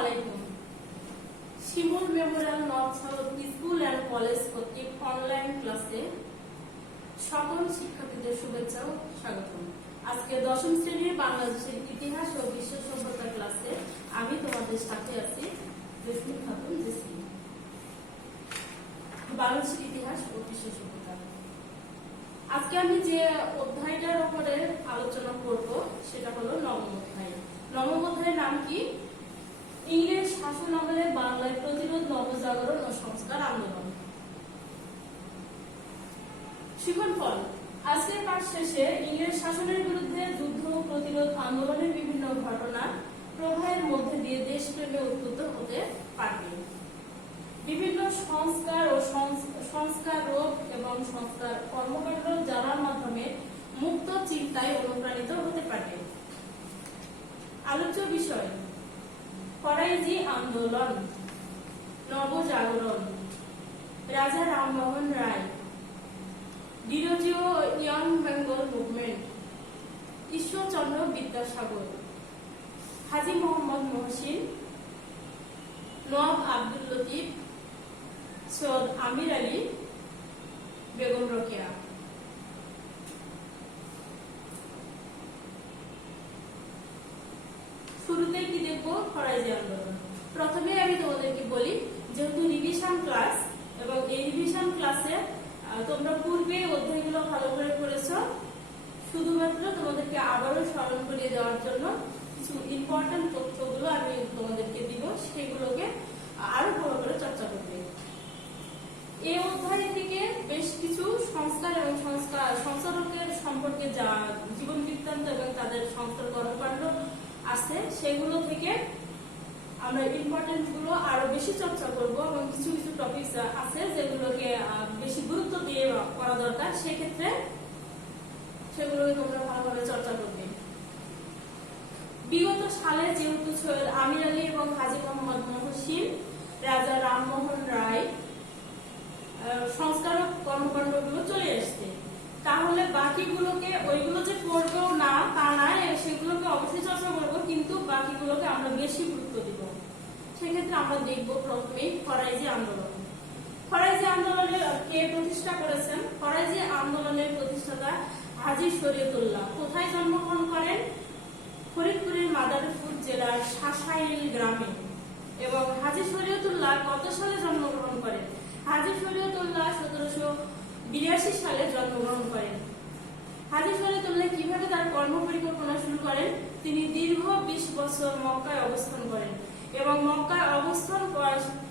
আলাইকুম। Shimul memorial north south school and college কর্তৃক online ক্লাসে সকল শিক্ষার্থীদের শুভেচ্ছা ও স্বাগতম। আজকে দশম শ্রেণীর বাংলাদেশের ইতিহাস ও বিশ্ব সভ্যতা ক্লাসে আমি তোমাদের সাথে আছি জেসমিন খাতুন জেসমিন। বাংলাদেশের ইতিহাস ও বিশ্ব সভ্যতা। আজকে আমি যে অধ্যায়টার উপরে আলোচনা করব সেটা হলো নবম অধ্যায়। নবম অধ্যায়ের নাম কি? ইংরেজ শাসন আমলে বাংলায় প্রতিরোধ, নবজাগরণ ও সংস্কার আন্দোলন। শিক্ষণফল: আজকের পাঠ শেষে ইংরেজ শাসনের বিরুদ্ধে যুদ্ধ ও প্রতিরোধ আন্দোলনের বিভিন্ন ঘটনা প্রবাহের মধ্যে দিয়ে দেশপ্রেমে উদ্বুদ্ধ হতে পারবে। বিভিন্ন সংস্কার ও সংস্কার রোধ এবং সংস্কার কর্মকাণ্ড জানার মাধ্যমে মুক্ত চিন্তায় অনুপ্রাণিত হতে পারবে। আলোচ্য বিষয়: ফরাইজি আন্দোলন, নবজাগরণ, রাজা রামমোহন রায়, ডিরোজিও ইয়ং বেঙ্গল মুভমেন্ট, ঈশ্বরচন্দ্র বিদ্যাসাগর, হাজী মোহাম্মদ মহসিন, নওয়াব আব্দুল লতিফ, সৈয়দ আমির আলী, বেগম রোকেয়া। শুরুতে কি দেখবো? ফরাইজি আন্দোলন। প্রথমে আমি তোমাদেরকে বলি, যেহেতু রিভিশন ক্লাস এবং এই রিভিশন ক্লাসে তোমরা পূর্বে অধ্যায়গুলো ভালো করে পড়েছো, শুধুমাত্র তোমাদেরকে আবারও স্মরণ করিয়ে দেওয়ার জন্য কিছু ইম্পর্টেন্ট তথ্যগুলো আমি তোমাদেরকে দিব, সেগুলোকে আরো ভালো করে চর্চা করবে। এই অধ্যায় থেকে বেশ কিছু সংস্কার এবং সংস্কারকের সম্পর্কে যা জীবন বৃত্তান্ত এবং তাদের সংস্কার কর্মকাণ্ড আছে, সেগুলো থেকে আমরা ইম্পর্টেন্ট গুলো আরো বেশি চর্চা করব এবং কিছু কিছু টপিকস আছে যেগুলোকে বেশি গুরুত্ব দিয়ে করা দরকার, সেক্ষেত্রে সেগুলোকে তোমরা ভালোভাবে চর্চা করবে। বিগত সালে যেহেতু সৈয়দ আমির আলী এবং হাজী মোহাম্মদ মহসিন, রাজা রামমোহন রায় সংস্কারক কর্মকাণ্ডগুলো চলে আসছে, তাহলে বাকিগুলোকে ওইগুলো যে পড়বেও না তা না, সেগুলোকে অবশ্যই চর্চা করবো, কিন্তু বাকিগুলোকে আমরা বেশি গুরুত্ব দিব। সেক্ষেত্রে আমরা দেখবো প্রথমেই ফরাইজি আন্দোলন। ফরাইজি আন্দোলনের কে প্রতিষ্ঠা করেছেন? ফরাইজি আন্দোলনের প্রতিষ্ঠাতা হাজী শরীয়তুল্লাহ। কোথায় জন্মগ্রহণ করেন? ফরিদপুরের মাদারীপুর জেলার শাসাইল গ্রামে। এবং হাজী শরীয়তুল্লাহ কত সালে জন্মগ্রহণ করেন? হাজী শরীয়তুল্লাহ 1782 সালে জন্মগ্রহণ করেন। হাজী শরীয়তুল্লাহ কিভাবে তার কর্ম পরিকল্পনা শুরু করেন? তিনি দীর্ঘ 20 বছর মক্কায় অবস্থান করেন এবং মক্কায় অবস্থান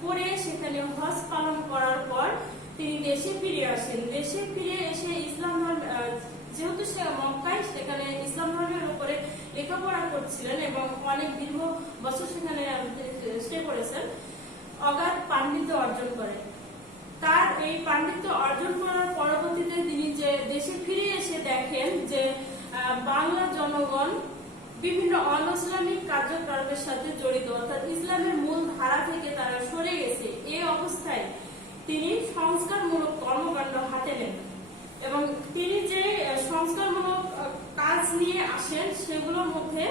করে সেখানে হজ পালন করার পর তিনি দেশে ফিরে আসেন। দেশে ফিরে এসে ইসলাম ধর্ম, যেহেতু সে মক্কায়, সেখানে ইসলাম ধর্মের উপরে লেখাপড়া করছিলেন এবং অনেক দীর্ঘ বছর সেখানে স্টে করেছেন, অগাধ পাণ্ডিত্য অর্জন করেন। তার এই পাণ্ডিত্য অর্জন করার পরবর্তীতে তিনি যে দেশে ফিরে এসে দেখেন যে বাংলা জনগণ বিভিন্ন অন-ইসলামিক কার্যকলাপের সাথে জড়িত, অর্থাৎ ইসলামের মূল ধারা থেকে তারা সরে গেছে। এই অবস্থায় তিনি সংস্কারমূলক কর্মকাণ্ড হাতে নেন এবং তিনি যে সংস্কারমূলক কাজ নিয়ে আসেন, সেগুলোর মধ্যে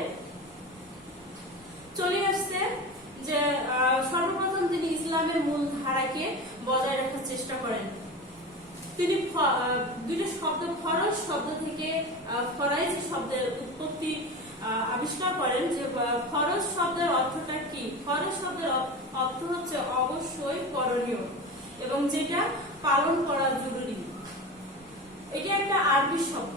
চলে আসছে যে সর্বপ্রথম তিনি ইসলামের মূল ধারাকে বজায় রাখার চেষ্টা করেন। তিনি দুটো শব্দ, ফরজ শব্দ থেকে ফরাইজি শব্দের উৎপত্তি আবিষ্কার করেন। যে ফরজ শব্দের অর্থটা কি? ফরজ শব্দের অর্থ হচ্ছে অবশ্যই করণীয় এবং যেটা পালন করা জরুরি। এটা একটা আরবি শব্দ।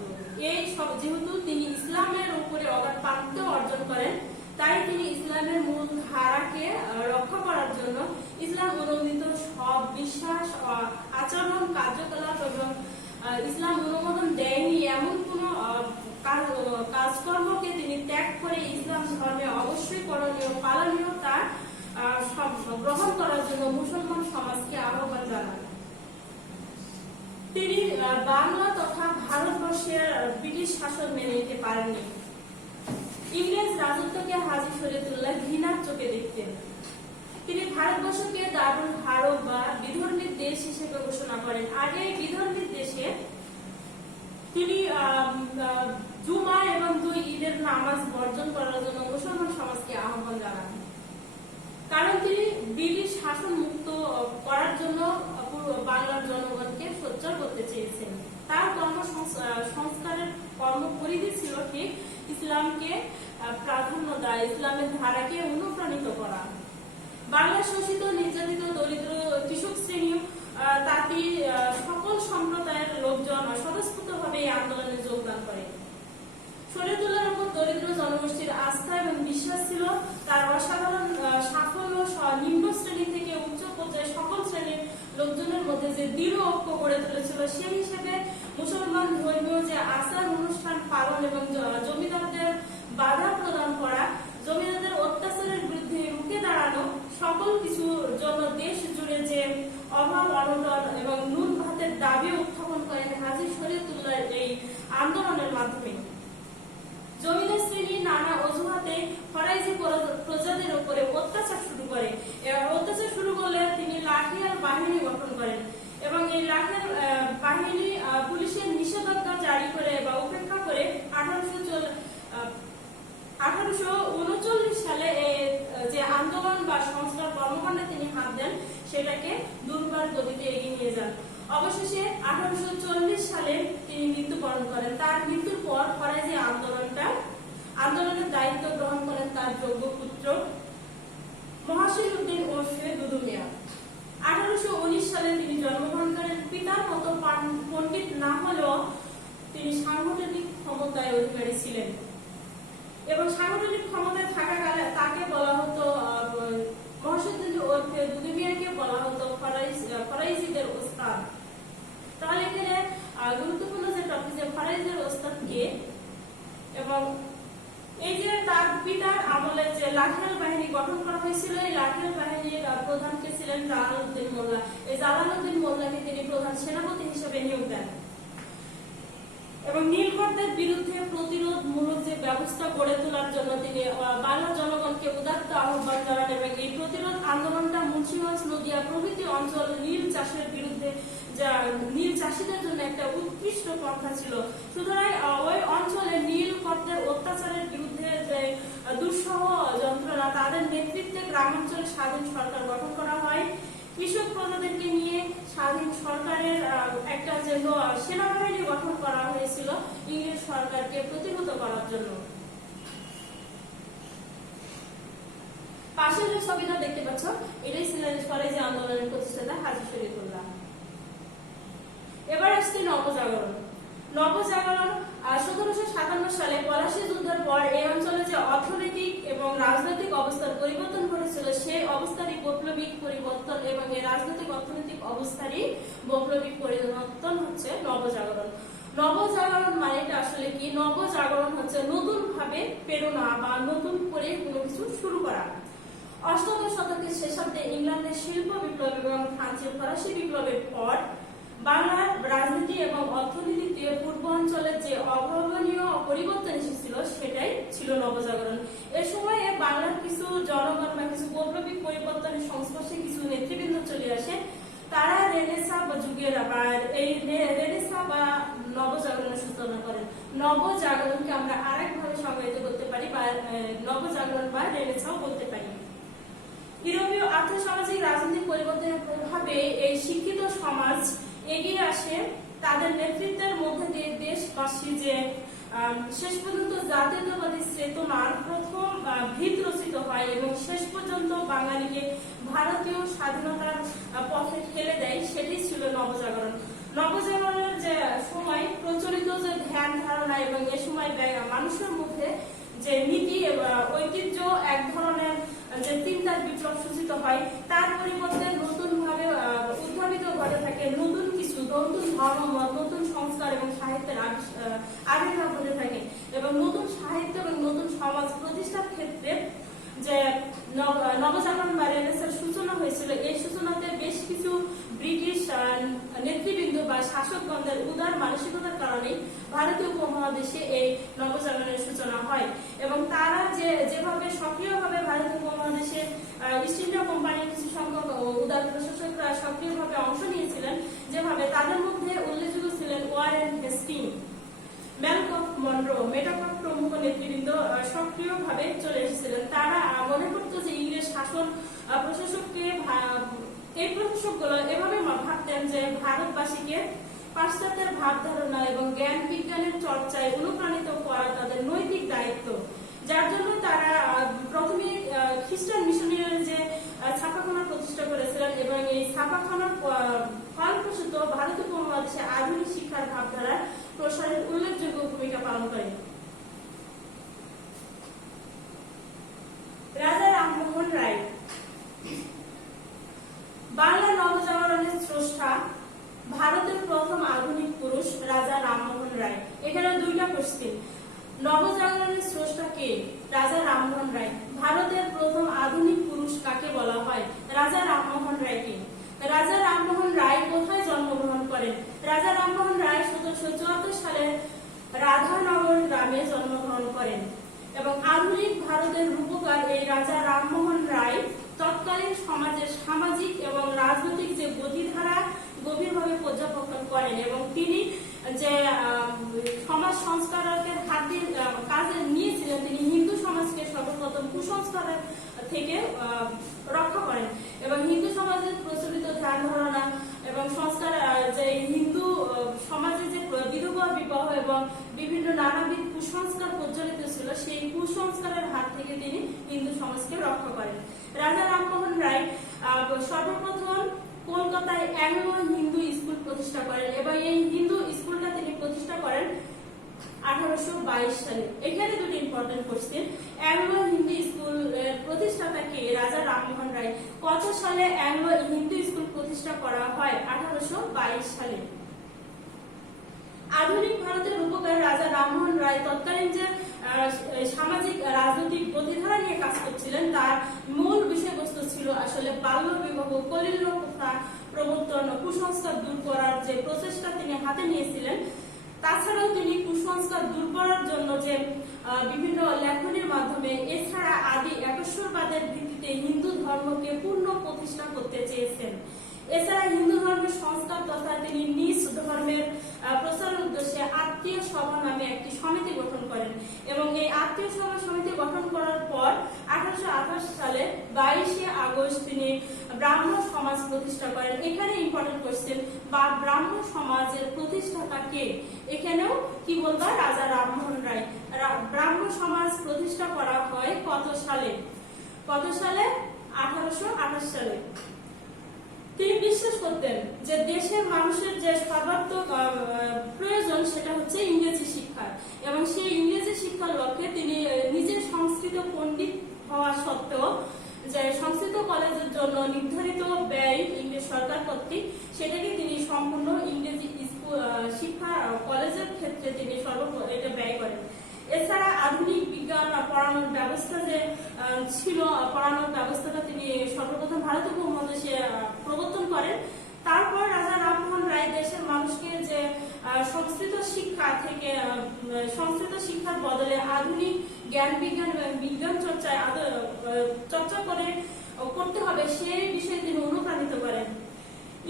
এই যেহেতু তিনি ইসলামের উপরে অগাধ পাণ্ডিত্য অর্জন করেন, তাই তিনি ইসলামের মূল ধারাকে রক্ষা করার জন্য ইসলাম অনুমোদিত সব বিশ্বাস, আচরণ, কার্যকলাপ এবং ইসলাম অনুমোদন দেয়নি এমন কোন কাজকর্মকে তিনি ত্যাগ করে ইসলাম ধর্মে অবশ্যই করণীয়, পালনীয় তা গ্রহণ করার জন্য মুসলমান সমাজকে আহ্বান জানান। তিনি বাংলা তথা ভারতবর্ষের ব্রিটিশ শাসন মেনে নিতে পারেননি। ইংরেজ রাজত্বকে হাজী শরীয়তুল্লাহ ঘৃণার চোখে দেখতেন। তিনি ভারতবর্ষকে দারুল হারব বা বিধর্মী দেশ হিসেবে ঘোষণা করেন। আগে বিধর্মী দেশে তিনি জুমা এবং 2 ঈদের নামাজ বর্জন করার জন্য মুসলমান সমাজকে আহ্বান জানান। শাসন মুক্ত করার জন্য বাংলার জনগণকে সোচ্চার করতে চেয়েছেন। তার সংস্কারের কর্মপরিধি ছিল ঠিক ইসলামকে প্রাধান্য দেয়, ইসলামের ধারাকে অনুপ্রাণিত করা। বাংলার শোষিত, নির্যাতিত, দরিদ্র, কৃষক শ্রেণী, তাঁতি, সকল সম্প্রদায়ের লোকজন স্বতঃস্ফূর্তভাবে এই আন্দোলনে যোগদান করে। শরীয়তুল্লাহর উপর দরিদ্র জনগোষ্ঠীর আস্থা এবং বিশ্বাস ছিল। তার অসাধারণ সাফল্য নিম্ন শ্রেণী থেকে উচ্চ পর্যায়ে সকল শ্রেণীর লোকজনের মধ্যে যে দৃঢ় ঐক্য গড়ে তুলেছিল, সেই হিসেবে মুসলমান ধর্মীয় যে আচার অনুষ্ঠান পালন এবং জমিদারদের বাধা প্রদান করা, জমিদারদের অত্যাচারের বিরুদ্ধে রুখে দাঁড়ানো, সকল কিছুর জন্য দেশ জুড়ে যে অভাব অনটন এবং নুন ভাতের দাবি উত্থাপন করেন হাজী শরীয়তুল্লাহর এই আন্দোলনের মাধ্যমে। জমিদার শ্রেণী নানা অজুহাতে ফরাইজি প্রজাদের উপরে অত্যাচার শুরু করে। অত্যাচার শুরু করলে তিনি লাঠিয়াল বাহিনী গঠন করেন এবং এই লাঠিয়াল বাহিনী পুলিশের নিষেধাজ্ঞা জারি করে বা উপেক্ষা করে 1839 সালে যে আন্দোলন বা সংস্কার কর্মকাণ্ডে তিনি হাত দেন, সেটাকে দুর্বার গতিতে এগিয়ে নিয়ে যান। অবশেষে 1840 সালে তিনি মৃত্যুবরণ করেন। তার মৃত্যুর পর ফরাইজি আন্দোলনের দায়িত্ব গ্রহণ করেন তার যোগ্য পুত্র মহসিন উদ্দিন ওরফে দুদু মিয়া। 1819 সালে তিনি জন্মগ্রহণ করেন। পিতার মতো পণ্ডিত না হলেও তিনি সাংগঠনিক ক্ষমতায় অধিকারী ছিলেন এবং সাংগঠনিক ক্ষমতায় থাকাকালে তাকে বলা হতো, মহসিন উদ্দিন ওরফে দুদু মিয়াকে বলা হতো ফরাইজিদের ওস্তাদ। তাহলে এখানে গুরুত্বপূর্ণ যে টপিক, যে ফরাইজিদের ওস্তাদ কে, এবং এই যে তার পিতার আমলে যে লাঠিয়াল বাহিনী গঠন করা হয়েছিল, এই লাঠিয়াল বাহিনীর প্রধান কে ছিলেন জালালউদ্দিন মোল্লা। এই জালালউদ্দিন মোল্লাকে তিনি প্রধান সেনাপতি হিসেবে নিয়োগ দেন এবং নীলকরদের বিরুদ্ধে প্রতিরোধমূলক যে ব্যবস্থা গড়ে তোলার জন্য তিনি বাংলার জনগণকে উদাত্ত আহ্বান জানান এবং এই প্রতিরোধ আন্দোলনটা মুন্সিগঞ্জ, নদিয়া প্রভৃতি অঞ্চল নীল চাষের বিরুদ্ধে, যা নীল চাষীদের জন্য একটা উৎকৃষ্ট পন্থা ছিল। সুতরাং ওই অঞ্চলে নীলকরদের অত্যাচারের বিরুদ্ধে যে দুঃসহ যন্ত্রণা, তাদের নেতৃত্বে গ্রামাঞ্চলে স্বাধীন সরকার গঠন করা হয়। কৃষক প্রজাদেরকে নিয়ে স্বাধীন সরকারের একটা যে সেনাবাহিনী গঠন করা হয়েছিল ইংরেজ সরকারকে প্রতিহত করার জন্য। পাশে যে ছবিটা দেখতে পাচ্ছ, এটাই ছিলেন ফরাইজি আন্দোলনের প্রতিষ্ঠাতা হাজী শরীয়তুল্লাহ। এবার আসছে নবজাগরণ। 1757 সালে পলাশী যুদ্ধের পর এই অঞ্চলে যে অর্থনৈতিক এবং রাজনৈতিক অবস্থার পরিবর্তন ঘটেছিল, সেই অবস্থারই বৈপ্লবিক পরিবর্তন এবং এই রাজনৈতিক অর্থনৈতিক অবস্থারই বৈপ্লবিক পরিবর্তন হচ্ছে নবজাগরণ। নবজাগরণ মানেটা আসলে কি? নবজাগরণ হচ্ছে নতুন ভাবে প্রেরণা বা নতুন করে কোনো কিছু শুরু করা। অষ্টাদশ শতকের শেষার্ধে ইংল্যান্ডের শিল্প বিপ্লব এবং ফ্রান্সের ফরাসি বিপ্লবের পর বাংলার রাজনীতি এবং অর্থনীতিতে পূর্বাঞ্চলের যে অভাবনীয় পরিবর্তন এসেছিল, সেটাই ছিল নবজাগরণ। এ সময়ে বাংলার কিছু জনগণ বা কিছু বৈপ্লবিক পরিবর্তনের সংস্পর্শে কিছু নেতৃবৃন্দ চলে আসে। তারা রেনেসাঁ বা যুগের বা এই রেনেসাঁ বা নবজাগরণের সূচনা করেন। নবজাগরণকে আমরা আরেকভাবে সংজ্ঞায়িত করতে পারি বা নবজাগরণ বা রেনেসাঁ বলতে পারি। ইউরোপীয় আর্থসামাজিক রাজনৈতিক পরিবর্তনের প্রভাবে এই শিক্ষিত সমাজ এগিয়ে আসে। তাদের নেতৃত্বের মধ্যে দিয়ে দেশবাসী যে শেষ পর্যন্ত জাতীয়তাবাদী চেতনার প্রথম ভিত রচিত হয় এবং শেষ পর্যন্ত বাঙালিকে ভারতীয় স্বাধীনতার পথে ঠেলে দেয়, সেটি ছিল নবজাগরণ। নবজাগরণের যে সময় প্রচলিত যে ধ্যান ধারণা এবং এ সময় মানুষের মধ্যে যে নীতি ঐতিহ্য, এক ধরনের যে চিন্তার বিপ্লব সূচিত হয়, তার পরিবর্তে নতুন ভাবে উদ্ভাবিত ঘটে থাকে নতুন কিছু, নতুন ধর্মমত, নতুন সংস্কার এবং সাহিত্যের আবির্ভাব হতে থাকে এবং নতুন সাহিত্য এবং নতুন সমাজ প্রতিষ্ঠার ক্ষেত্রে যে নবজাগরণ বা রেনেসাঁর সূচনা হয়েছিল, এই সূচনাতে বেশ কিছু ব্রিটিশ নেতৃবৃন্দ বা শাসকগণদের উদার মানসিকতার কারণে ভারতীয় উপমহাদেশে এই নবজাগরণের সূচনা হয় এবং তারা যেভাবে সক্রিয়ভাবে ভারতীয় উপমহাদেশে ইস্ট ইন্ডিয়া কোম্পানির কিছু সংখ্যক উদার প্রশাসকরা সক্রিয়ভাবে অংশ নিয়েছিলেন, যেভাবে তাদের মধ্যে উল্লেখযোগ্য ছিলেন Warren Hastings, Malcolm Munro, Metcalfe প্রমুখ নেতৃবৃন্দ সক্রিয়ভাবে চলে এসেছিলেন। তারা মনে করত যে ইংরেজ শাসন প্রশাসককে এই প্রশাসকগুলো এভাবে ভাবতেন যে ভারতবাসীকে পাশ্চাত্যের ভাবধারণা এবং জ্ঞান বিজ্ঞানের চর্চায় অনুপ্রাণিত করা তাদের নৈতিক দায়িত্ব, যার জন্য তারা প্রথমে খ্রিস্টান মিশনারি যে ছাপাখানা প্রতিষ্ঠা করেছিলেন এবং এই ছাপাখানার ফলপ্রসূত ভারতীয় উপমহাদেশে আধুনিক শিক্ষার ভাবধারা প্রসারের উল্লেখযোগ্য ভূমিকা পালন করে। রাজা রামমোহন রায় বাংলা নবজাগরণের স্রষ্টা, ভারতের প্রথম আধুনিক পুরুষ রাজা রামমোহন রায়। এখানে দুইটা কোশ্চেন, নবজাগরণের স্রষ্টা কে? রাজা রামমোহন রায়। ভারতের প্রথম আধুনিক পুরুষ কাকে বলা হয়? রাজা রামমোহন রায়কে। রাজা রামমোহন রায় কোথায় জন্মগ্রহণ করেন? রাজা রামমোহন রায় 1774 সালে রাধানগর গ্রামে জন্মগ্রহণ করেন এবং আধুনিক ভারতের রূপকার এই রাজা রামমোহন রায় তৎকালীন সমাজের সামাজিক এবং রাজনৈতিক যে গতিধারা গভীরভাবে পর্যবেক্ষণ করেন এবং তিনি যে সমাজ সংস্কারকের হাত দিয়ে কাজে নিয়েছিলেন, তিনি হিন্দু সমাজকে সর্বপ্রথম কুসংস্কারের থেকে রক্ষা করেন এবং হিন্দু সমাজের প্রচলিত ধ্যান ধারণা এবং সংস্কার যে হিন্দু সমাজে যে বিধবা বিবাহ এবং বিভিন্ন নানাবিধ কুসংস্কার প্রচলিত ছিল, সেই কুসংস্কারের হাত থেকে তিনি হিন্দু সমাজকে রক্ষা করেন। রাজা রামমোহন রায় সর্বপ্রথম কলকাতায় অ্যাংলো হিন্দু স্কুল প্রতিষ্ঠা করেন এবং এই হিন্দু স্কুলটা তিনি প্রতিষ্ঠা করেন 1822 সালে। এখানে দুটি important question, Anglo Hindu school প্রতিষ্ঠাতা কে? রাজা রামমোহন রায়। কত সালে অ্যাংলো হিন্দু স্কুল প্রতিষ্ঠা করা হয়? 1822 সালে। আধুনিক ভারতের রূপকার রাজা রামমোহন রায় তৎকালীন যে সামাজিক রাজনৈতিক গতিধারা নিয়ে কাজ করছিলেন, তার মূল বিষয়বস্তু ছিল আসলে বাল্য বিবাহ, কলিল্য প্রথা প্রবর্তন, কুসংস্কার দূর করার যে প্রচেষ্টা তিনি হাতে নিয়েছিলেন। তাছাড়াও তিনি কুসংস্কার দূর করার জন্য যে বিভিন্ন লেখনীর মাধ্যমে এছাড়া আদি একেশ্বরবাদের ভিত্তিতে হিন্দু ধর্মকে পূর্ণ প্রতিষ্ঠা করতে চেয়েছেন। এছাড়া হিন্দু ধর্মের সংস্কার তথা তিনি নিজ ধর্মের প্রচারের উদ্দেশ্যে আত্মীয় সভা নামে একটি সমিতি গঠন করেন এবং এই আত্মীয় সভা সমিতি গঠন করার পর 1828 সালে 22শে আগস্ট তিনি ব্রাহ্মণ সমাজ প্রতিষ্ঠা করেন। এখানে ইম্পর্টেন্ট কোশ্চেন, বা ব্রাহ্মণ সমাজের প্রতিষ্ঠাতা কে? এখানেও কি বলবা? রাজা রামমোহন রায়। ব্রাহ্মণ সমাজ প্রতিষ্ঠা করা হয় কত সালে? 1828 সালে। তিনি বিশ্বাস করতেন যে দেশের মানুষের যে সর্বাত্মক প্রয়োজন সেটা হচ্ছে ইংরেজি শিক্ষা এবং সেই ইংরেজি শিক্ষার লক্ষ্যে তিনি নিজের সংস্কৃত পণ্ডিত হওয়া সত্ত্বেও যে সংস্কৃত কলেজের জন্য নির্ধারিত ব্যয় ইংরেজ সরকার কর্তৃক সেটাকে তিনি সম্পূর্ণ ইংরেজি শিক্ষা কলেজের ক্ষেত্রে তিনি এটা ব্যয় করেন। এছাড়া আধুনিক বিজ্ঞান পড়ানোর ব্যবস্থা যে ছিল, পড়ানোর ব্যবস্থাটা তিনি সর্বপ্রথম ভারতীয় উপমহাদেশে প্রবর্তন করেন। তারপর রাজা রামমোহন রায় দেশের মানুষকে যে সংস্কৃত শিক্ষা থেকে সংস্কৃত শিক্ষার বদলে আধুনিক জ্ঞান বিজ্ঞান এবং বিজ্ঞান চর্চা করতে হবে সেই বিষয়ে তিনি অনুপ্রাণিত করেন।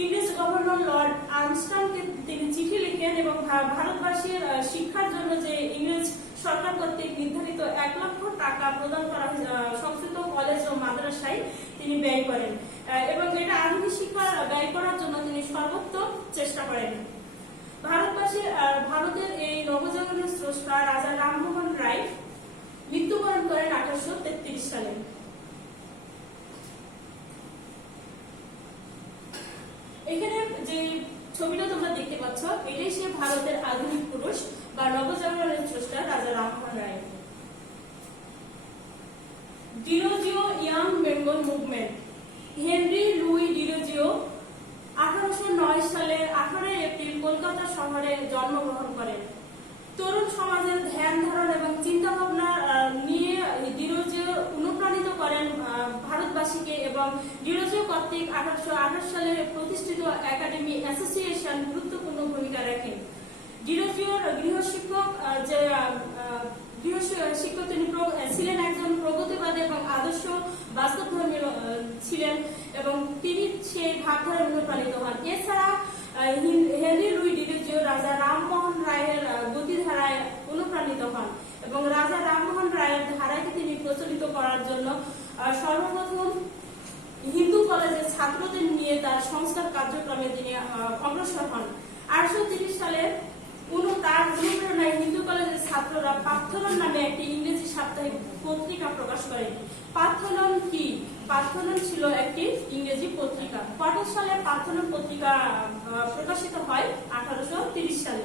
ইংরেজ গভর্নর লর্ড আর্মস্ট্রংকে তিনি চিঠি লিখেন এবং ভারতবাসীর শিক্ষার জন্য যে ইংরেজ সরকার কর্তৃক নির্ধারিত 1 লক্ষ টাকা প্রদান করা সংস্কৃত কলেজ ও মাদ্রাসায় তিনি ব্যয় করেন এবং এটা আধুনিক শিক্ষা ব্যয় করার জন্য তিনি সর্বোত্তম চেষ্টা করেন। ভারতের এই নবজাগরণের স্রষ্টা রাজা রামমোহন রায় মৃত্যুবরণ করেন 1833 সালে। এখানে যে ছবিটা তোমরা দেখতে পাচ্ছ, এটাই সে ভারতের আধুনিক পুরুষ বা নবজাগরণের স্রষ্টা Raja Rammohan Roy. Derozio young Bengal movement. Henry Louis Derozio 1809 সালের 18 এপ্রিল কলকাতা শহরে জন্মগ্রহণ করেন। তরুণ সমাজের ধ্যান ধারণ এবং চিন্তা ভাবনা নিয়ে ডিরোজিও অনুপ্রাণিত করেন ভারতবাসীকে এবং ডিরোজিও কর্তৃক 1828 সালে প্রতিষ্ঠিত একাডেমি অ্যাসোসিয়েশন গুরুত্বপূর্ণ ভূমিকা রাখেন। ডিরোজিওর গৃহশিক্ষক তিনি ছিলেন একজন প্রগতিবাদী এবং আদর্শ বাস্তবধর্মী ছিলেন এবং তিনি সেই ভাবধারায় অনুপ্রাণিত হন। এছাড়া হেনরি লুই ডিরোজিও রাজা রামমোহন রায়ের গতিধারায় অনুপ্রাণিত হন এবং রাজা রামমোহন রায়ের ধারাকে তিনি প্রচলিত করার জন্য সর্বপ্রথম হিন্দু কলেজের ছাত্রদের নিয়ে তার সংস্কার কার্যক্রমে তিনি অগ্রসর হন। 1830 সালে তার অনুপ্রেরণায় হিন্দু কলেজের ছাত্ররা পার্থেনন নামে একটি ইংরেজি সাপ্তাহিক পত্রিকা প্রকাশ করেন। পার্থেনন কি? পার্থেনন ছিল একটি ইংরেজি পত্রিকা। কত সালে পার্থেনন পত্রিকা প্রকাশিত হয়? 1830 সালে।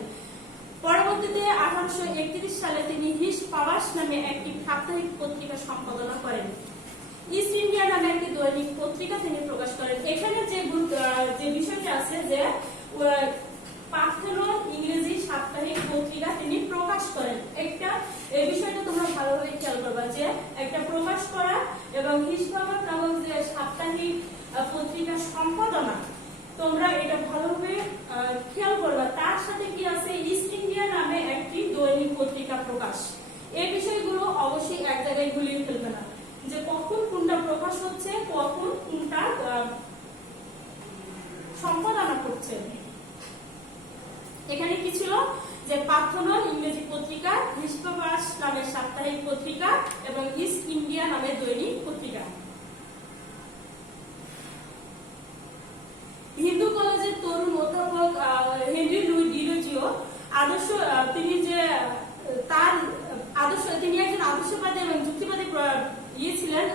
পরবর্তীতে 1831 সালে তিনি হিস পাওয়াস নামে একটি সাপ্তাহিক পত্রিকা সম্পাদনা করেন। ইস্ট ইন্ডিয়া নামে একটি দৈনিক পত্রিকা তিনি প্রকাশ করেন। এখানে যে বিষয়টা আছে যে পার্থেনন ইংরেজি সাপ্তাহিক পত্রিকা তিনি প্রকাশ করেন, এই বিষয়টা তোমরা ভালোভাবে খেয়াল করবা যে একটা প্রকাশ করা এবং হিস পাওয়াস নামক যে সাপ্তাহিক পত্রিকা সম্পাদনা, তোমরা এটা ভালোভাবে খেয়াল করবা। তার সাথে কি আছে? ইস্ট ইন্ডিয়া নামে একটি দৈনিক পত্রিকা প্রকাশ। এই বিষয়গুলো অবশ্যই এক জায়গায় গুলিয়ে ফেলবে না, যে কখন কোনটা প্রকাশ হচ্ছে, কখন কোনটা সম্পাদনা করছে। এখানে কি ছিল? যে পার্থেনন ইংরেজি পত্রিকা, হিস পাওয়াস নামের সাপ্তাহিক পত্রিকা এবং ইস্ট ইন্ডিয়া নামের দৈনিক পত্রিকা। হিন্দু কলেজের তরুণ অধ্যাপক হেনরি লুই ডিরোজিও তিনি একজন আদর্শবাদী এবং যুক্তিবাদী ছিলেন,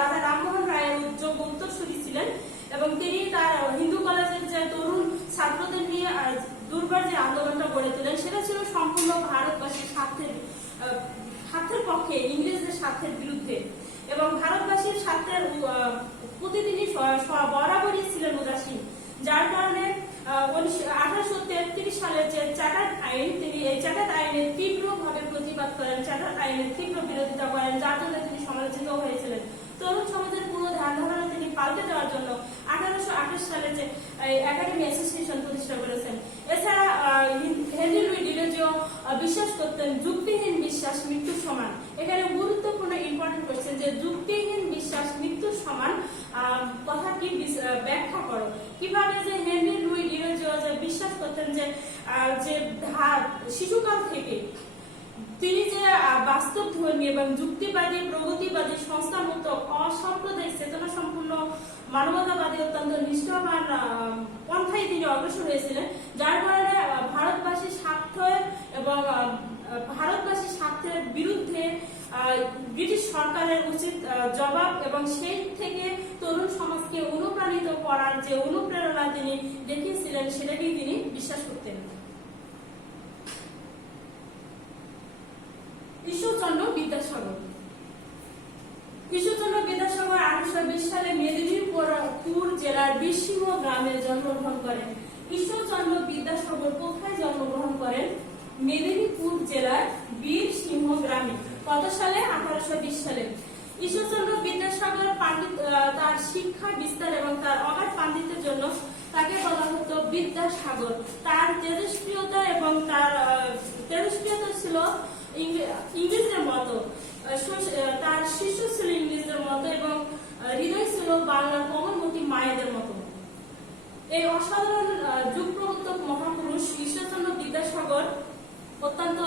রাজা রামমোহন রায়ের যোগ্য উত্তরসূরি ছিলেন এবং তিনি তার হিন্দু কলেজের যে তরুণ ছাত্রদের নিয়ে দুর্বার যে আন্দোলনটা গড়ে তোলেন সেটা ছিল সম্পূর্ণ ভারতবাসীর স্বার্থের পক্ষে, ইংরেজদের স্বার্থের বিরুদ্ধে, এবং ভারতবাসীর স্বার্থের প্রতি তিনি বরাবরই ছিলেন উদাসীন। যার কারণে 1833 সালের যে চার্টার্ড আইন, তিনি এই চার্টার্ড আইনের তীব্রভাবে প্রতিবাদ করেন, চার্টার্ড আইনের তীব্র বিরোধিতা করেন, যার জন্য তিনি সমালোচিত হয়েছিলেন। তরুণ সমাজের পুরো ধ্যান ধারণা তিনি পাল্টে দেওয়ার জন্য 1828 সালে যে একাডেমি অ্যাসোসিয়েশন প্রতিষ্ঠা করেছেন। এছাড়া হেনরি লুই ডিরোজিও বিশ্বাস করতেন যুক্তিহীন বিশ্বাস মৃত্যুর সমান। এখানে গুরুত্বপূর্ণ ইম্পর্টেন্ট কোশ্চেন যে যুক্তিহীন বিশ্বাস মৃত্যুর সমান কথাটি ব্যাখ্যা করো। কিভাবে যে হেনরি লুই ডিরোজিও যে বিশ্বাস করতেন যে শিশুকাল থেকে তিনি যে বাস্তব ধর্মী এবং যুক্তিবাদী, প্রগতিবাদী, সংস্থামূলক, অসাম্প্রদায়িক, চেতনা সম্পূর্ণ, মানবতাবাদী, অত্যন্ত নিষ্ঠাবান পন্থায় তিনি অগ্রসর হয়েছিলেন, যার কারণে ভারতবাসীর স্বার্থের বিরুদ্ধে ব্রিটিশ সরকারের উচিত জবাব এবং সেই থেকে তরুণ সমাজকে অনুপ্রাণিত করার যে অনুপ্রেরণা তিনি দেখিয়েছিলেন সেটাকেই তিনি বিশ্বাস করতেন। ঈশ্বরচন্দ্র বিদ্যাসাগর 1820 সালে মেদিনীপুর জেলার বীরসিংহ গ্রামে জন্মগ্রহণ করেন। ঈশ্বরচন্দ্র বিদ্যাসাগর কোথায় জন্মগ্রহণ করেন? মেদিনীপুর জেলার বীরসিংহ গ্রামে। কত সালে? 1820 সালে। ঈশ্বরচন্দ্র বিদ্যাসাগর তার শিক্ষা বিস্তার এবং তার অগাধ পাণ্ডিত্যের জন্য তাকে বলা হতো বিদ্যাসাগর। তার তেজস্ক্রিয়তা এবং তার তেজস্ক্রিয়তা ছিল ইংরেজদের মতো, তার শিষ্য ছিল ইংরেজদের মতো এবং হৃদয় ছিল বাংলার কমলমতি মায়েদের মতো। এই অসাধারণ যুগ প্রবর্তক মহাপুরুষ ঈশ্বরচন্দ্র বিদ্যাসাগর অত্যন্ত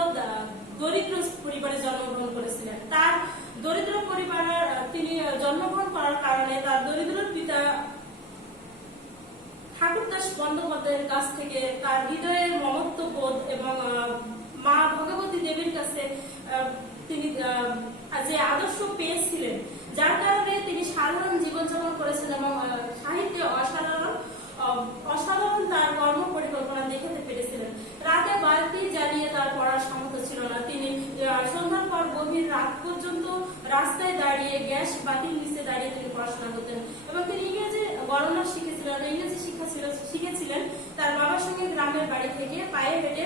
দরিদ্র পরিবারে জন্মগ্রহণ করেছিলেন। তার দরিদ্র পরিবারে তিনি জন্মগ্রহণ করার কারণে তার দরিদ্র পিতা ঠাকুরদাস বন্দ্যোপাধ্যায়ের কাছ থেকে তার হৃদয়ের মমত্ববোধ এবং মা ভগবতী দেবীর কাছে তিনি যে আদর্শ পেয়েছিলেন, যার কারণে তিনি সাধারণ জীবনযাপন করেছেন এবং সাহিত্যে অসাধারণ তার কর্ম পরিকল্পনা দেখাতে পেরেছিলেন। রাতে বালতি জ্বালিয়ে তার পড়ার সামর্থ্য ছিল না। তিনি সন্ধ্যার পর গভীর রাত পর্যন্ত রাস্তায় দাঁড়িয়ে গ্যাস বাতির নিচে দাঁড়িয়ে তিনি পড়াশোনা করতেন এবং তিনি ইংরেজি গণনা শিখেছিলেন, ইংরেজি শিখেছিলেন তার বাবার সঙ্গে গ্রামের বাড়ি থেকে পায়ে হেঁটে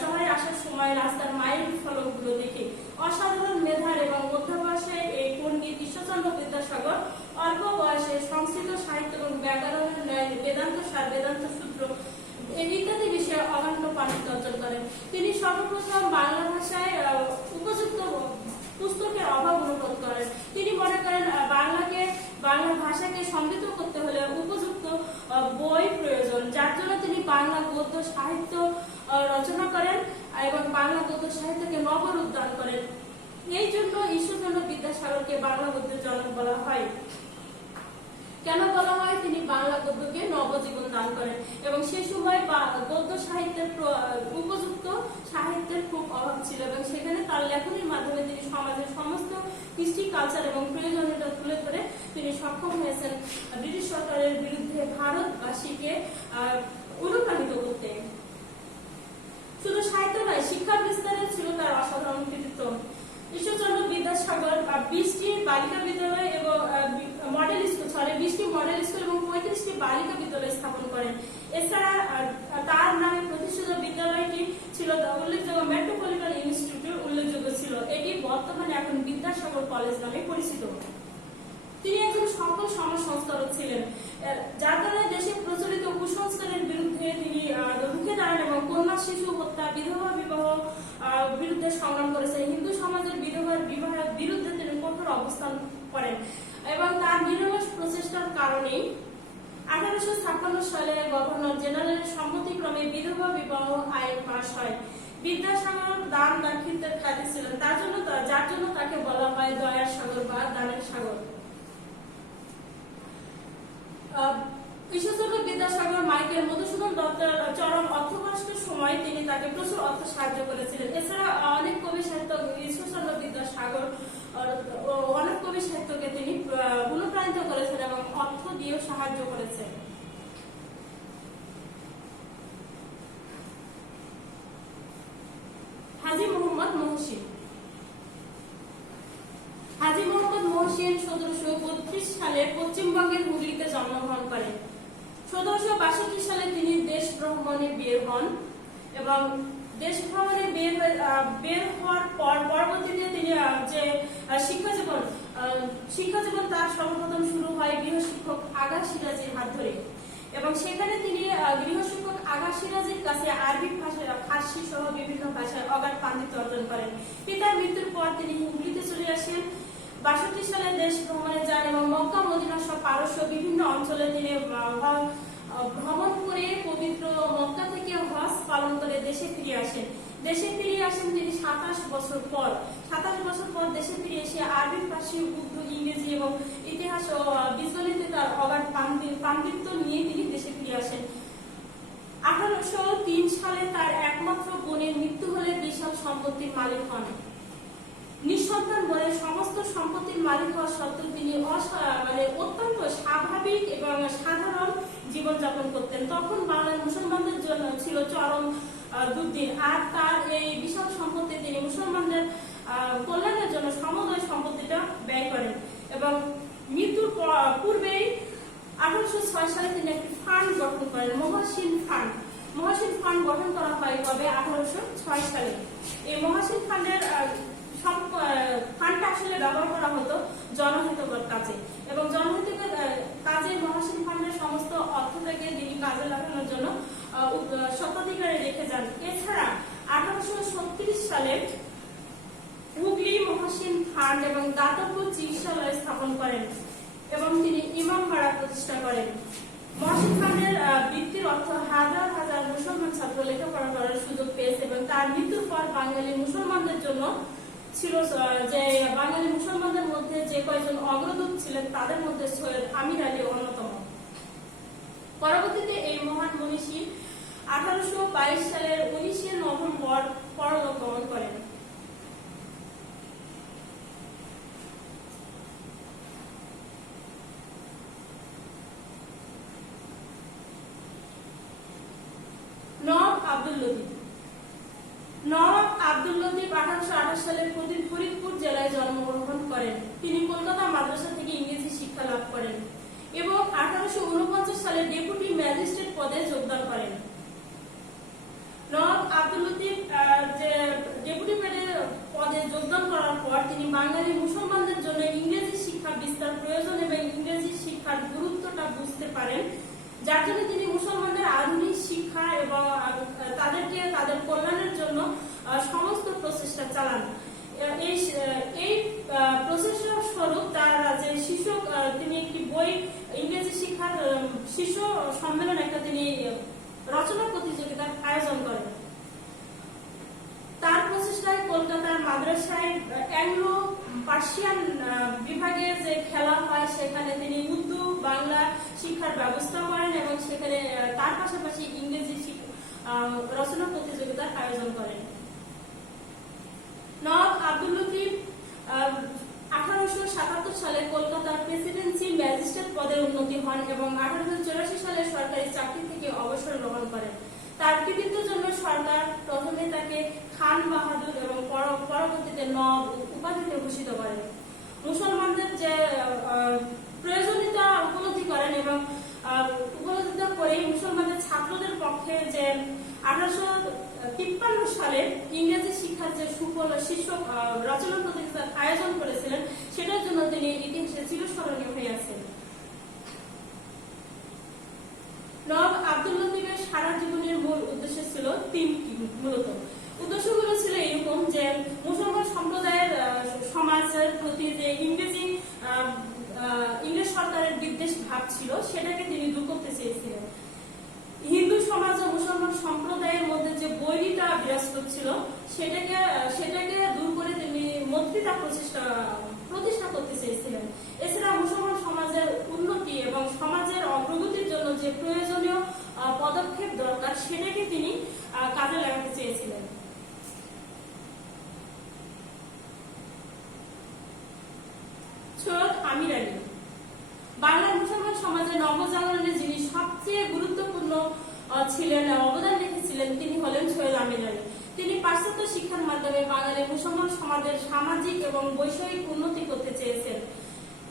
শহরে আসার সময় রাস্তার মাইল ফলকগুলো দেখে। অসাধারণ মেধার এবং মধ্যাবয়সে এই পণ্ডিত ঈশ্বরচন্দ্র বিদ্যাসাগর অল্প বয়সে সংস্কৃত সাহিত্য এবং ব্যাকরণের ন্যায় বেদান্ত সার, বেদান্ত সূত্র ইত্যাদি বিষয়ে অগাধ পাণ্ডিত্য অর্জন করেন। তিনি সর্বপ্রথম বাংলা ভাষায় উপযুক্ত পুস্তকের অভাব অনুভব করেন। তিনি মনে করেন বাংলা ভাষাকে সমৃদ্ধ করতে হলে উপযুক্ত বই প্রয়োজন, যার জন্য তিনি বাংলা গদ্য সাহিত্য রচনা করেন এবং বাংলা গদ্য সাহিত্যকে নবরূপদান করেন। এই জন্য ঈশ্বরচন্দ্র বিদ্যাসাগর সাগরকে বাংলা গদ্যের জনক বলা হয়। কেন বলা হয় তিনি বাংলা গদ্যকে নবজীবন দান করেন এবং সে সময় গদ্য সাহিত্যের উপযুক্ত সাহিত্যের খুব অভাব ছিল এবং সেখানে তার লেখনীর মাধ্যমে তিনি সমাজের সমস্ত কৃষ্টি কালচার এবং প্রয়োজনীয়তা তুলে ধরে তিনি সক্ষম হয়েছেন ব্রিটিশ সরকারের বিরুদ্ধে ভারতবাসীকে অনুপ্রাণিত করতে। শুধু সাহিত্য নয়, শিক্ষা বিস্তারে ছিল তার অসাধারণ কৃতিত্ব। ঈশ্বরচন্দ্র বিদ্যাসাগর 20টি বালিকা বিদ্যালয় এবং মডেল স্কুল 20টি মডেল স্কুল এবং 35টি বালিকা বিদ্যালয় স্থাপন করেন। এছাড়া তার নামে প্রতিষ্ঠিত বিদ্যালয়টি ছিল উল্লেখযোগ্য মেট্রোপলিটন ইনস্টিটিউট উল্লেখযোগ্য ছিল। এটি বর্তমানে এখন বিদ্যাসাগর কলেজ নামে পরিচিত। তিনি একজন সফল সমাজ সংস্কারক ছিলেন, যার কারণে দেশে প্রচলিত কুসংস্কারের বিরুদ্ধে তিনি রুখে দাঁড়ান এবং কন্যা শিশু হত্যা, বিধবা বিবাহ বিরুদ্ধে সংগ্রাম করেছেন। হিন্দু সমাজের বিধবার বিবাহের বিরুদ্ধে তিনি কঠোর অবস্থান করেন এবং তার নিরলস প্রচেষ্টার কারণেই 1856 সালে গভর্নর জেনারেলের সম্মতিক্রমে বিধবা বিবাহ আইন পাস হয়। বিদ্যাসাগর দান দাক্ষিত্যের খ্যাতি ছিলেন, যার জন্য তাকে বলা হয় দয়ার সাগর বা দানের সাগর। ঈশ্বরচন্দ্র বিদ্যাসাগর মাইকেল মধুসূদন দত্তের চরম অর্থকষ্টের সময় তিনি তাকে প্রচুর অর্থ সাহায্য করেছিলেন। এছাড়া অনেক কবি সাহিত্যক ঈশ্বরচন্দ্র বিদ্যাসাগর অনেক কবি সাহিত্যকে তিনি অনুপ্রাণিত করেছেন এবং অর্থ দিয়েও সাহায্য করেছেন। হাজী মোহাম্মদ মহসিন 1732 সালে পশ্চিমবঙ্গের হুগলিতে জন্মগ্রহণ করেন। 1762 সালে তিনি দেশ ভ্রমণে বের হন এবং দেশ ভ্রমণে বের হওয়ার পর পরবর্তীতে তিনি যে শিক্ষা জীবন তার সর্বপ্রথম শুরু হয় গৃহশিক্ষক আগা সিরাজের হাত ধরে এবং সেখানে তিনি গৃহশিক্ষক আগা সিরাজের কাছে আরবি ভাষায়, ফার্সি সহ বিভিন্ন ভাষায় অগাধ পাণ্ডিত্য অর্জন করেন। পিতার মৃত্যুর পর তিনি হুগলিতে চলে আসেন। 62 সালে দেশ ভ্রমণে যান এবং মক্কা মদিনা সহ পারস্য বিভিন্ন অঞ্চলে তিনি ভ্রমণ করে পবিত্র মক্কা থেকে হজ পালন করে দেশে ফিরে আসেন। তিনি 27 বছর পর দেশে ফিরে এসে আরবি, ফার্সি, উর্দু, ইংরেজি এবং ইতিহাস ও বিজ্ঞানীতে তার অগাধ পাণ্ডিত্য নিয়ে তিনি দেশে ফিরে আসেন। 1803 সালে তার একমাত্র বোনের মৃত্যু হলে বিশাল সম্পত্তির মালিক হন। নিঃসন্তান বলে সমস্ত সম্পত্তির মালিক হওয়া সত্ত্বেও তিনি অত্যন্ত স্বাভাবিক এবং সাধারণ জীবনযাপন করতেন। তখন বাংলার মুসলমানদের জন্য ছিল চরম দুর্দিন, আর তার এই বিশাল সম্পত্তি তিনি মুসলমানদের কল্যাণের জন্য সমুদয় সম্পত্তিটা ব্যয় করেন এবং মৃত্যুর পূর্বেই 1806 সালে তিনি একটি ফান্ড গঠন করেন, মহসিন ফান্ড গঠন করা হয় কবে 1806 সালে। এই মহসিন ফান্ডটা আসলে ব্যবহার করা হতো জনহিতকর কাজে এবং জনহিতকর কাজে মহসিন ফান্ডের সমস্ত অর্থটাকে তিনি কাজে লাগানোর জন্য স্বত্বাধিকারে রেখে যান। এছাড়া 1836 সালে হুগলি মহসিন ফান্ড এবং দাতব্য চিকিৎসালয় স্থাপন করেন এবং তিনি ইমামবাড়া প্রতিষ্ঠা করেন। মহসিন ফান্ডের বৃত্তির অর্থ হাজার হাজার মুসলমান ছাত্র লেখাপড়া করার সুযোগ পেয়েছে এবং তার মৃত্যুর পর বাঙালি মুসলমানদের জন্য ছিল যে বাঙালি মুসলমানদের মধ্যে যে কয়েকজন অগ্রদূত ছিলেন তাদের মধ্যে সৈয়দ আমির আলী অন্যতম। পরবর্তীতে এই মহান মনীষী 1822 সালের 19 নভেম্বর পরলোক গমন করেন। নওয়াব আব্দুল লতিফ 1828 সালে ফরিদপুর জেলায় জন্মগ্রহণ করেন। তিনি কলকাতা মাদ্রাসা থেকে ইংরেজি শিক্ষা লাভ করেন এবং 1849 সালে ডেপুটি ম্যাজিস্ট্রেট পদে যোগদান করেন। নওয়াব আব্দুল লতিফ ডেপুটি পদে যোগদান করার পর তিনি বাঙালি মুসলমানদের জন্য ইংরেজি শিক্ষা বিস্তার প্রয়োজন এবং ইংরেজি শিক্ষার গুরুত্বটা বুঝতে পারেন, যার জন্য তিনি মুসলমানদের আধুনিক শিক্ষা এবং তাদের কল্যাণের জন্য সমস্ত প্রচেষ্টা চালান। এই প্রচেষ্টা স্বরূপ তার যে তিনি একটি বই ইংরেজি শিক্ষার শিশু সম্মেলন তিনি রচনা প্রতিযোগিতার আয়োজন করেন। তার প্রচেষ্টায় কলকাতার মাদ্রাসায় অ্যাংলো পার্সিয়ান বিভাগে যে খেলা হয় সেখানে তিনি উর্দু বাংলা শিক্ষার ব্যবস্থা করেন এবং সেখানে তার পাশাপাশি ইংরেজি রচনা প্রতিযোগিতার আয়োজন করেন। নবাব আব্দুল লতিফ 1877 সালে কলকাতার প্রেসিডেন্সি ম্যাজিস্ট্রেট পদের উন্নতি হন এবং 1884 সালে সরকারি চাকরি থেকে অবসর গ্রহণ করেন। তার কৃতিত্বের জন্য সরকার প্রথমে তাকে খান বাহাদুর এবং পরবর্তীতে নবাব উপাধিতে ভূষিত করেন। মুসলমানদের যে প্রয়োজনীয়তা উপলব্ধি করেন এবং উপলব্ধি করে মুসলমানদের ছাত্রদের পক্ষে যে 1853 সালে ইংরেজি শিক্ষার যে সুফল শীর্ষক রচনা প্রতিযোগিতার আয়োজন করেছিলেন সেটার জন্য তিনি ইতিহাসে চিরস্মরণীয় হয়ে আছেন। নবাব আব্দুল লতিফের সারা জীবনের মূল উদ্দেশ্য ছিল তিনটি। মূলত উদ্দেশ্যগুলো ছিল এরকম যে মুসলমান সম্প্রদায়ের সমাজের প্রতি যে ইংরেজ সরকারের বিদ্বেষ ভাব ছিল সেটাকে তিনি দূর করতে চেয়েছিলেন। হিন্দু সমাজ ও মুসলমান সম্প্রদায়ের মধ্যে যে বৈরিতা বিরাজ করছিল সেটাকে দূর করে তিনি মৈত্রীতা প্রতিষ্ঠা করতে চেয়েছিলেন। এছাড়া মুসলমান সমাজের উন্নতি এবং সমাজের অগ্রগতির জন্য যে প্রয়োজনীয় পদক্ষেপ দরকার সেটাকে তিনি কাজে লাগাতে চেয়েছিলেন। সৈয়দ আমির আলী বাংলার মুসলমান সমাজের নবজাগরণে যিনি সবচেয়ে গুরুত্বপূর্ণ ছিলেন, অবদান রেখেছিলেন, তিনি হলেন সৈয়দ আমির আলী। তিনি পাশ্চাত্য শিক্ষার মাধ্যমে বাঙালির মুসলমান সমাজের সামাজিক এবং বৈষয়িক উন্নতি করতে চেয়েছেন।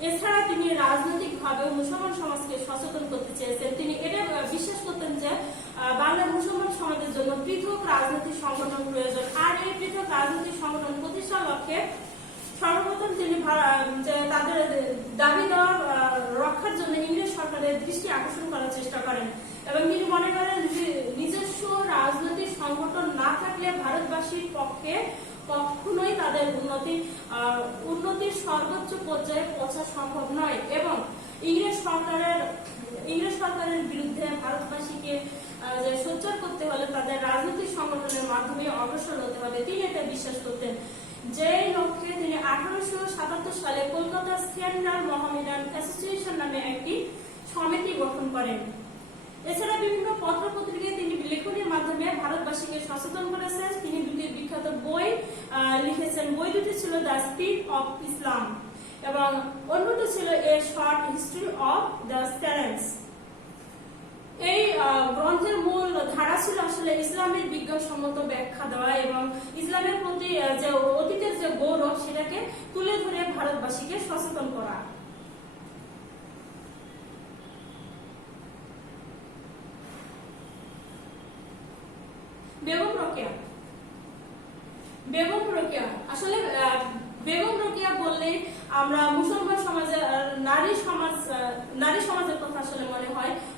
এছাড়া তিনি রাজনৈতিকভাবে মুসলমান সমাজকে সচেতন করতে চেয়েছেন। তিনি এটা বিশ্বাস করতেন যে বাংলার মুসলমান সমাজের জন্য পৃথক রাজনৈতিক সংগঠন প্রয়োজন, আর এই পৃথক রাজনৈতিক সংগঠন প্রতিষ্ঠার লক্ষ্যে সর্বপ্রথম তিনি তাদের দাবি দেওয়া রক্ষার জন্য ইংরেজ সরকারের দৃষ্টি আকর্ষণ করার চেষ্টা করেন এবং তিনি মনে করেন যে নিজস্ব রাজনৈতিক সংগঠন না থাকলে ভারতবাসীর পক্ষে কখনোই তাদের উন্নতির সর্বোচ্চ পর্যায়ে পৌঁছা সম্ভব নয় এবং ইংরেজ সরকারের বিরুদ্ধে ভারতবাসীকে সোচ্চার করতে হলে তাদের রাজনৈতিক সংগঠনের মাধ্যমে অগ্রসর হতে হবে। তিনি এটা বিশ্বাস করতেন। যে লক্ষ্যে তিনি 1877 সালে কলকাতা সেন্ট্রাল মোহামেডান অ্যাসোসিয়েশন নামে একটি সমিতি গঠন করেন। এছাড়া বিভিন্ন পত্র পত্রিকায় তিনি লেখনীর মাধ্যমে ভারতবাসীকে সচেতন করেছেন। তিনি দুটি বিখ্যাত বই লিখেছেন। বই দুটি ছিল দ্য স্পিরিট অফ ইসলাম এবং অন্যটি ছিল a short history of the Saracens. এই গ্রন্থের মূল ধারা ছিল আসলে ইসলামের বিজ্ঞানসম্মত ব্যাখ্যা দেওয়া এবং ইসলামের প্রতি যে অতীতের যে গৌরব সেটাকে তুলে ধরে ভারতবাসীকে সচেতন করা। বেগম রোকেয়া আসলে বেগম রোকেয়া বললে আমরা মুসলমান সমাজের নারী সমাজের কথা আসলে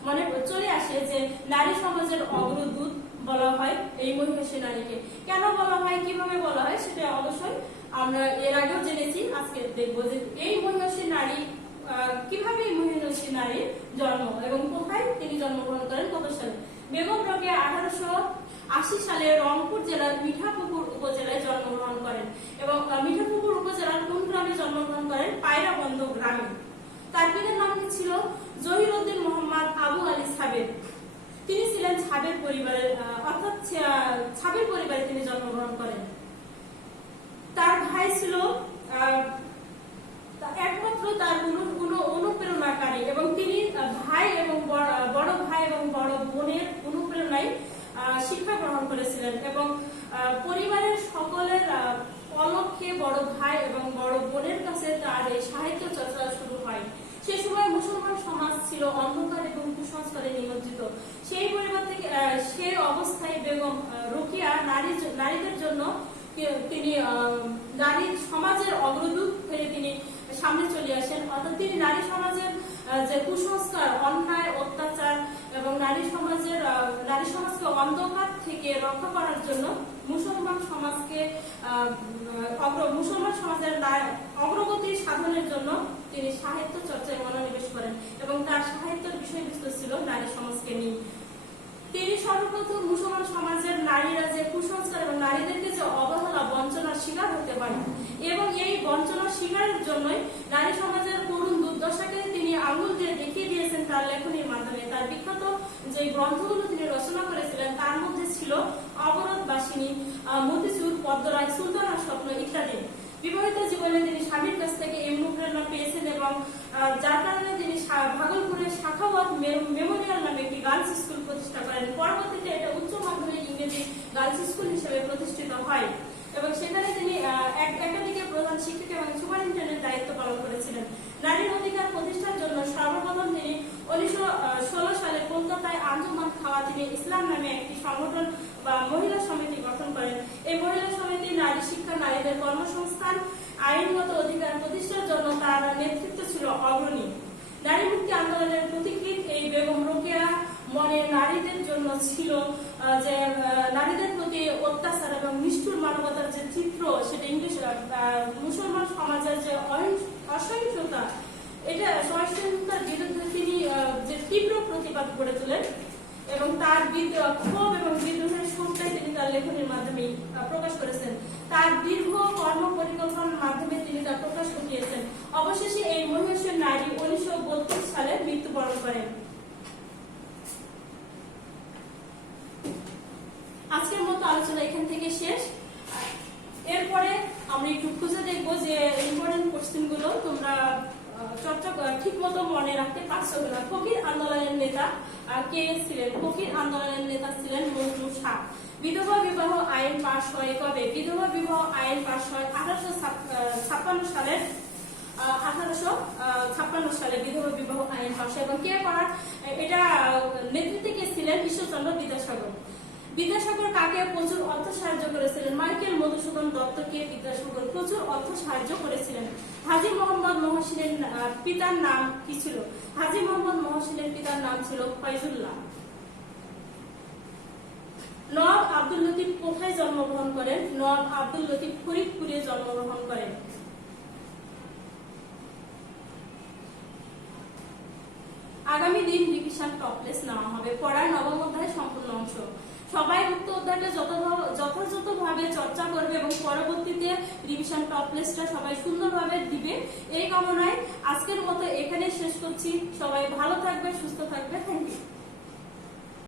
মনে চলে আসে যে নারী সমাজের অগ্রদূত বলা হয় এই মহিষী নারীকে। কেন বলা হয়, কিভাবে বলা হয় সেটা অবশ্যই আমরা এর আগেও জেনেছি। আজকে দেখবো যে এই মহিষী নারী কিভাবে এই মহিষী নারীর জন্ম এবং কোথায় তিনি জন্মগ্রহণ করেন, কত সালে। বেগম রোকেয়া 1880 সালে রংপুর জেলার মিঠাপুকুর উপজেলায় জন্মগ্রহণ করেন এবং মিঠাপুকুর উপজেলার কোন গ্রামে জন্মগ্রহণ করেন? পায়রাবন্দ গ্রামে। তার পিতার নাম ছিল জহিরউদ্দিন মোহাম্মদ আবু আলী সাবের। তিনি ছিলেন ছাবের পরিবারে তিনি জন্মগ্রহণ করেন। তার ভাই ছিল একমাত্র তার অনুপ্রেরণাকারী এবং তিনি ভাই এবং বড় ভাই এবং বড় বোনের অনুপ্রেরণায় শিক্ষা গ্রহণ করেছিলেন এবং পরিবারের সকলের অলক্ষ্যে বড় ভাই এবং বড় বোনের কাছে তার এই সাহিত্য চর্চা শুরু হয়। সে সময় মুসলমান সমাজ ছিল অন্ধকার এবং কুসংস্কারে নিমজ্জিত। সেই পরিবার থেকে সেই অবস্থায় বেগম রোকেয়া নারীদের জন্য তিনি নারী সমাজের অগ্রদূত হয়ে তিনি সামনে চলে আসেন। অর্থাৎ তিনি নারী সমাজের যে কুসংস্কার, অন্যায়, অত্যাচার এবং নারী সমাজকে অন্ধকার থেকে রক্ষা করার জন্য মুসলমান সমাজের অগ্রগতি সাধনের জন্য তিনি সাহিত্য চর্চায় মনোনিবেশ করেন এবং তার সাহিত্যের বিষয়বস্তু ছিল নারী সমাজকে নিয়ে। তিনি সর্বপ্রথম মুসলমান সমাজের নারীরা যে কুসংস্কার এবং নারীদেরকে যে অবহেলা বঞ্চনার শিকার হতে পারে এবং এই বঞ্চনার শিকার জন্যই নারী সমাজের করুণ দুর্দশাকে তিনি আঙুল দিয়ে দেখিয়ে দিয়েছেন তার লেখনীর মাধ্যমে। তার বিখ্যাত যে গ্রন্থগুলো তিনি রচনা করেছিলেন তার মধ্যে ছিল অবরোধবাসিনী, মতিচুর, পদ্মরায়, সুলতানার স্বপ্ন ইত্যাদি। বিবাহিত জীবনে তিনি স্বামীর কাছ থেকে এই অনুপ্রেরণা পেয়েছেন এবং যার কারণে তিনি ভাগলপুরের শাখাওয়াত মেমোরিয়াল নামে একটি গার্লস স্কুল প্রতিষ্ঠা করেন। পরবর্তীতে এটা উচ্চ মাধ্যমিক ইংরেজি গার্লস স্কুল হিসেবে প্রতিষ্ঠিত হয় এবং সেখানে তিনি একাডেমিকের প্রধান শিক্ষক এবং সুপারিনটেন্ডেন্ট দায়িত্ব পালন করেছিলেন। নারীর অধিকার প্রতিষ্ঠার জন্য সর্বপ্রথম তিনি 1916 সালে কলকাতায় আঞ্জুমান খাওয়াতিনে ইসলাম নামে একটি সংগঠন বা মহিলা সমিতি গঠন করেন। এই মহিলা সমিতি নারী শিক্ষা, নারীদের কর্মসংস্থান, আইনগত অধিকার প্রতিষ্ঠার জন্য তার নেতৃত্ব ছিল অগ্রণী। নারী মুক্তি আন্দোলনের প্রতিকৃত এই বেগম রোকেয়া মনে নারীদের জন্য ছিল যে নারীদের প্রতি অত্যাচার এবং নিষ্ঠুর মানবতার যে চিত্র, সেটা ইংলিশ মুসলমান সমাজের যে অসহিষ্ণুতা, এটা সহিষ্ণুতার বিরুদ্ধে তিনি যে তীব্র প্রতিবাদ গড়ে তোলেন এবং তার ক্ষোভ এবং বিদ্রোহের সুরটাই তিনি তার লেখনের মাধ্যমে প্রকাশ করেছেন। তার দীর্ঘ কর্ম পরিকল্পনার মাধ্যমে তিনি তার প্রকাশ ঘটিয়েছেন। অবশেষে এই মহিষের নারী 1932 সালে মৃত্যুবরণ করেন। আজকের মতো আলোচনা এখান থেকে শেষ। এরপরে আমরা একটু খুঁজে দেখবো যে ইম্পর্টেন্ট কোশ্চেন গুলো তোমরা চর্চা ঠিক মতো মনে রাখতে পারছো কিনা। ফকির আন্দোলনের নেতা কে ছিলেন? ফকির আন্দোলনের নেতা ছিলেন মজনু শাহ। বিধবা বিবাহ আইন পাশ হয় কবে? বিধবা বিবাহ আইন পাশ হয় 1856 সালে বিধবা বিবাহ আইন পাশ হয়। এবং কে করার এটা নেতৃত্বে কে ছিলেন? ঈশ্বরচন্দ্র বিদ্যাসাগর। বিদ্যাসাগর কাকে প্রচুর অর্থ সাহায্য করেছিলেন? মাইকেল মধুসূদন দত্তকে বিদ্যাসাগর প্রচুর অর্থ সাহায্য করেছিলেন। হাজী মোহাম্মদ মহসিনের পিতার নাম কি ছিল? হাজী মোহাম্মদ মহসিনের পিতার নাম ছিল ফয়জুল্লাহ। নওয়াব আব্দুল লতিফ কোথায় জন্মগ্রহণ করেন? নওয়াব আব্দুল লতিফ ফরিদপুরে জন্মগ্রহণ করেন। আগামী দিন রিভিশন টপলেস নেওয়া হবে। পড়ার নবম অধ্যায় সম্পূর্ণ অংশ। সবাই উক্ত অধ্যায়টা যথাযথভাবে চর্চা করবে এবং পরবর্তীতে রিভিশন টপলেসটা সবাই সুন্দরভাবে দিবে, এই কামনায় আজকের মতো এখানে শেষ করছি। সবাই ভালো থাকবে, সুস্থ থাকবে। Thank you.